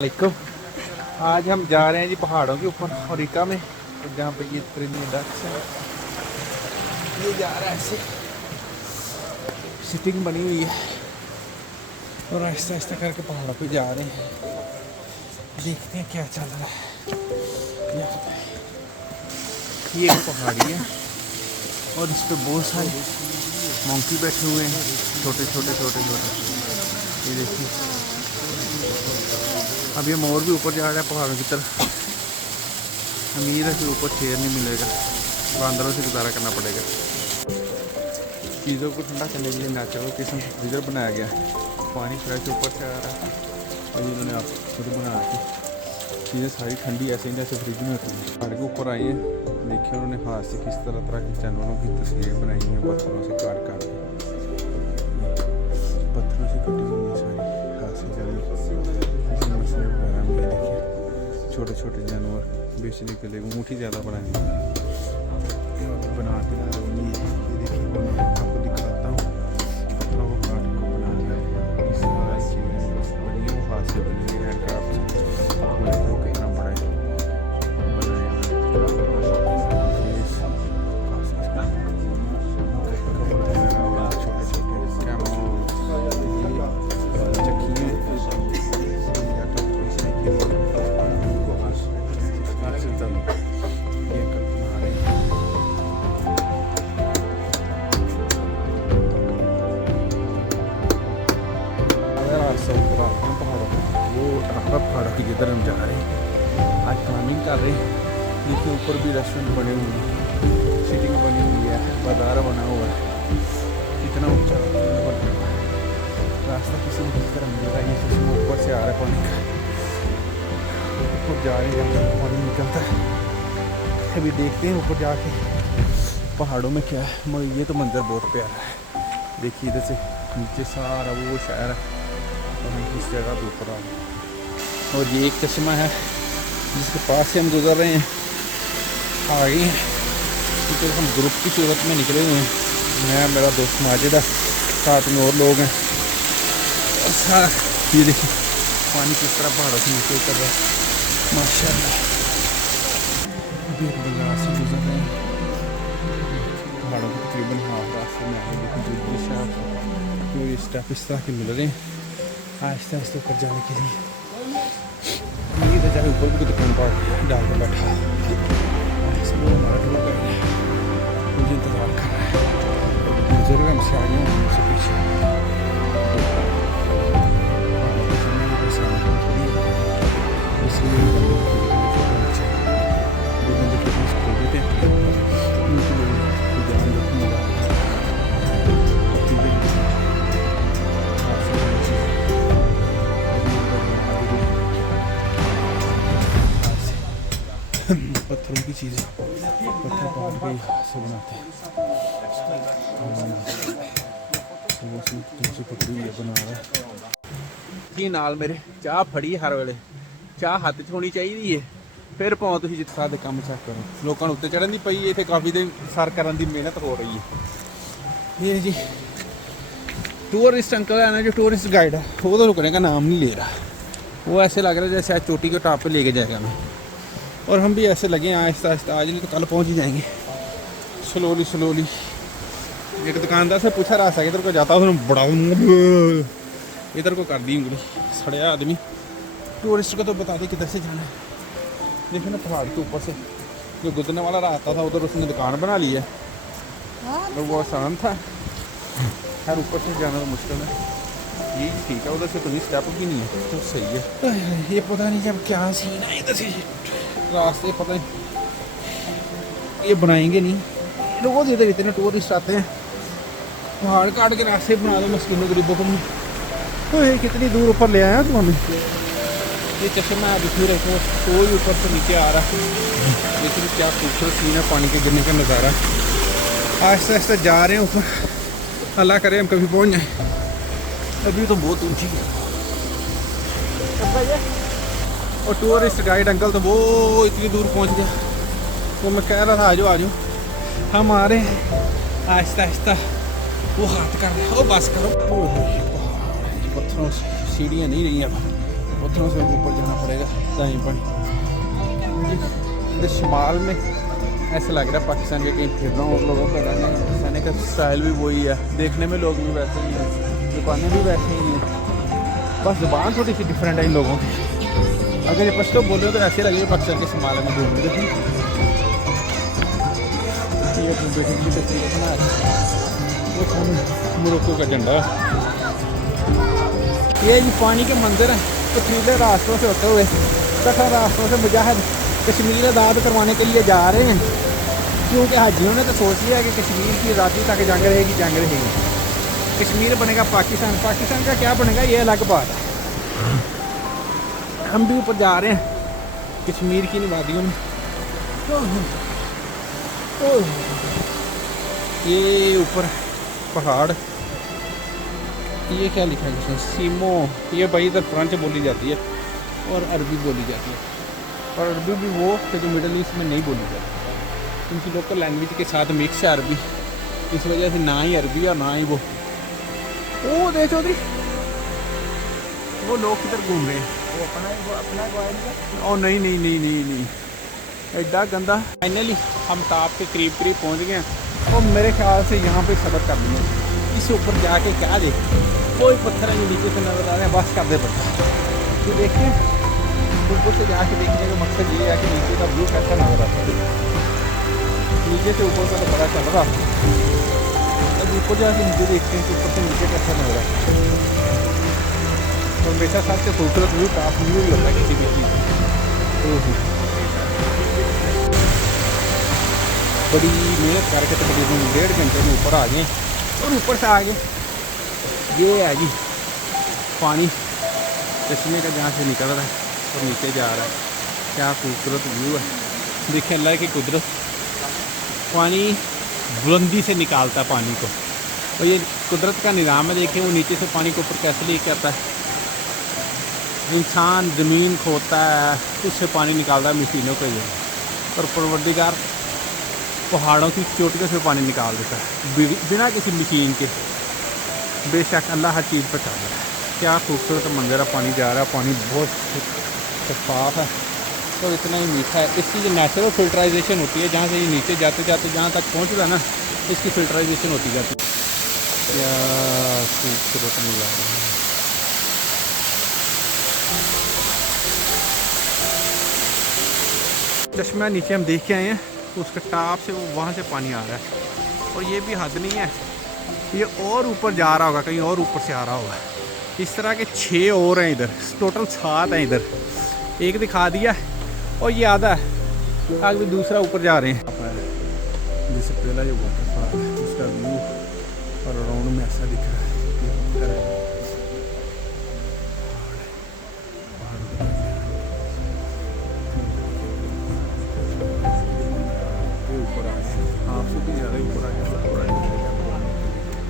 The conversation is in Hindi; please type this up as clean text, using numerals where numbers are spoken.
वालेकुम। आज हम जा रहे हैं जी पहाड़ों के ऊपर अफ्रीका में, तो जहाँ पे ये परिंदे डक्स है, ये जा रहा है ऐसे सिटिंग बनी हुई है और आहिस्ता आहिस्ता करके पहाड़ों पे जा रहे हैं। देखते हैं क्या चल रहा है यहाँ पे। ये एक पहाड़ी है और इस पे बहुत सारे मंकी बैठे हुए हैं, छोटे छोटे छोटे छोटे। ये देखिए, अब ये मोर भी ऊपर जा रहा है पहाड़ों की तरफ। उम्मीद है कि ऊपर शेर नहीं मिलेगा, बांदरों से गुजारा करना पड़ेगा। चीज़ों को ठंडा करने के लिए नेचुरल किस्म का फ्रीजर बनाया गया है। पानी फ्रेश ऊपर से आ रहा है और इन्होंने आप खुद बना के चीज़ें सारी ठंडी ऐसे ही जैसे फ्रिज में होती है। पहाड़ के ऊपर आइए, देखिए उन्होंने हाथ से किस तरह तरह के जानवरों की तस्वीरें बनाई हैं, पत्थरों से काट काट के। पत्थरों से कटी हुई है सारी, हाथ से जड़ी मछली वगैरह में। देखिए छोटे छोटे जानवर बेचने के लिए ऊँट ही ज़्यादा बनाए बना के ला रही है। ये देखिए, आपको दिखाता हूँ, पत्थरों को काट को बना दिया। सारी चीज़ें बनी है, वो हाथ से बनी है, हैंडक्राफ्ट से। कितना बड़ा है पहाड़ों की जिधर हम जा रहे हैं। आज क्लाइंबिंग कर रहे हैं। देखिए ऊपर भी रेस्टोरेंट बने हुए हैं, सीटिंग बनी हुई है, बाजार बना हुआ है। कितना ऊंचा बना हुआ है, रास्ता किसी भी तरह मिलेगा। ये चश्मा ऊपर से आ रहा है पानी का, ऊपर जा रहे हैं जहाँ पानी निकलता है। अभी देखते हैं ऊपर जाके पहाड़ों में क्या है, मगर ये तो मंजर बहुत प्यारा है। देखिए इधर से नीचे सारा वो शहर है और हम किस जगह पे ऊपर आ गए। और ये एक चश्मा है जिसके पास से हम गुजर रहे हैं। आगे हैं क्योंकि हम ग्रुप की सूरत में निकले हुए हैं। मैं, मेरा दोस्त माजिद है, साथ में और लोग हैं। अच्छा ये देखिए पानी किस तरह पहाड़ों से नीचे उतर रहा है, माशाल्लाह। अभी एक बाजार से गुजर रहे हैं, पहाड़ों के तकरीबन हाफ रास्ते में आगे देखिए जो स्टेप इस तरह के मिल रहे हैं आहिस्ता आहिस्ता ऊपर जाने के लिए। उम्मीद है चाहे ऊपर भी दुकान पर डाल कर बैठा सब हमारा टूर कर रहे हैं, मुझे इंतजार कर रहा है। बुजुर्ग हमसे आगे हैं, हमसे पीछे। इसलिए बंदे फिटनेस खोल देते हैं, उनके लिए ध्यान रखूँगा। पत्थरों की चीज़ें, पत्थर पकड़ के हाथ से बनाते हैं। पकड़ी हुई बना रहा जी नाल मेरे चाह फड़ी हर वेले, चाह हाथ च होनी चाहिए है। फिर भावें तुसीं जिस तरह के काम चेक करो, लोगों उत्ते चढ़न दी पई है। इत्थे काफ़ी दिन सर करन दी मेहनत हो रही है। ये जी टूरिस्ट अंकल है ना, जो टूरिस्ट गाइड है, वो तो रुकने का नाम नहीं ले रहा। वो ऐसे लग रहा है जैसे आज चोटी के टॉप पे लेके जाएगा हमें, और हम भी ऐसे लगे हैं आहिस्ता आहिस्ता। आज नहीं तो कल पहुंच ही जाएंगे, स्लोली स्लोली। एक दुकानदार से पूछा रास्ता इधर को जाता हूँ, बड़ा इधर को कर दी उंगली। सड़िया आदमी, टूरिस्ट को तो बता दे किधर से जाना है। देखो ना पहाड़ के ऊपर से जो गुजरने वाला रास्ता था उधर उसने दुकान बना ली है, और वो आसान था। खैर ऊपर से जाना तो मुश्किल है, ये ठीक है, उधर से कोई स्टेप भी नहीं है तो सही है। ये पता नहीं जब क्या सीन है इधर से रास्ते, पता नहीं ये बनाएंगे नहीं। रोज़ इधर इतने टूरिस्ट आते हैं, पहाड़ काट के रास्ते बना दो मस्किनों गरीबों को। तो कितनी दूर ऊपर ले आया तू हमें। ये चश्मा अभी फिर कोई ऊपर से नीचे आ रहा है। लेकिन क्या खूबसूरत सीन है, पानी के गिरने का नज़ारा। आहिस्ता आहिस्ता जा रहे हैं ऊपर, अल्लाह करे हम कभी पहुँच जाए। अभी तो बहुत ऊँची है। और टूरिस्ट गाइड अंकल तो वो इतनी दूर पहुंच गया, तो मैं कह रहा था आ जाओ हम आ रहे हैं। आहिस्ता आहिस्ता वो हाथ कर रहे हैं, ओ बस करो। पत्थरों सीढ़ियाँ नहीं रही अब, पत्थरों से ऊपर जाना पड़ेगा कहीं पर। इधर शुमाल में ऐसा लग रहा है पाकिस्तान के कहीं फिर रहा हूँ और लोगों का रहने का स्टाइल भी वही है, देखने में लोग भी वैसे ही हैं, दुकानें भी वैसे ही हैं, बस ज़ुबान थोड़ी सी डिफरेंट है इन लोगों की। अगर ये पश्तो बोले तो ऐसे लगेगा पाकिस्तान के शुमाल में घूम रहे थे। ये अपनी बेटी की तस्वीर बनाया, वो मोरक्को का झंडा। ये जी पानी के मंदिर हैं, पथरीले रास्तों से होते हुए कठिन रास्तों से मुजाहिद कश्मीर आज़ाद करवाने के लिए जा रहे हैं, क्योंकि हाजियों ने तो सोच लिया कि कश्मीर की आज़ादी तक जंग रहेगी, जंग रहेगी। कश्मीर बनेगा पाकिस्तान, पाकिस्तान का क्या बनेगा ये अलग बात है। हम भी ऊपर जा रहे हैं कश्मीर की वादियों में। ये ऊपर पहाड़, ये क्या लिखा है इसमें, सीमो। ये भाई इधर फ्रेंच बोली जाती है और अरबी बोली जाती है, और अरबी भी वो कि जो मिडल ईस्ट में नहीं बोली जाती, उनकी लोकल लैंग्वेज के साथ मिक्स है अरबी, इस वजह से ना ही अरबी और ना ही वो देख चौधरी वो लोग किधर घूम रहे हैं, वो अपना ओ नहीं नहीं नहीं नहीं नहीं एडा गंदा। फाइनली हम टॉप के करीब पहुंच गए हैं, और मेरे ख्याल से यहाँ पे सबर कर लिया, इस ऊपर जाके क्या देख, कोई पत्थर है नीचे से नजर आ रहे हैं, बस कर दे पड़ता। तो देखिए ऊपर से जाके देखने का मकसद ये है कि नीचे का व्यू कैसा नजर आता है। नीचे से ऊपर का तो पता चल रहा, अब ऊपर जाके नीचे देखते हैं कि ऊपर से नीचे कैसा नजर आता है। और हमेशा सबसे खूबसूरत व्यू टॉप व्यू ही होता है किसी भी चीज़। बड़ी मेहनत करके तकरीबन 1.5 घंटे में ऊपर आ गए, और ऊपर से आगे ये है जी पानी चश्मे का जहाँ से निकल रहा है और नीचे जा रहा है। क्या खूबसूरत व्यू है, देखिए अल्लाह की कुदरत, पानी बुलंदी से निकालता है पानी को, और ये कुदरत का निज़ाम है। देखिए वो नीचे से पानी को ऊपर कैसे लेके आता है, इंसान ज़मीन खोदता है उससे पानी निकालता है मशीनों के लिए, और परवरदिगार पहाड़ों की चोटियों से पानी निकाल देता है बिना किसी मशीन के। बेशक अल्लाह हर चीज़ पर चल रहा है। क्या खूबसूरत मंजर है, पानी जा रहा है, पानी बहुत साफ है और इतना ही मीठा है। इसकी जो नेचुरल फिल्टराइजेशन होती है, जहाँ से ये नीचे जाते जाते जहाँ तक पहुँचता है ना, इसकी फिल्टराइजेशन होती जाती है। क्या खूबसूरत नज़ारा है। चश्मा नीचे हम देख के आए हैं, तो उसके टॉप से वो वहाँ से पानी आ रहा है, और ये भी हद नहीं है, ये और ऊपर जा रहा होगा, कहीं और ऊपर से आ रहा होगा। इस तरह के 6 और हैं इधर, टोटल 7 हैं इधर, एक दिखा दिया और ये आधा है, आगे भी दूसरा ऊपर जा रहे हैं। जिससे पहला जो वाटरफॉल है उसका व्यू और राउंड में ऐसा दिख रहा है।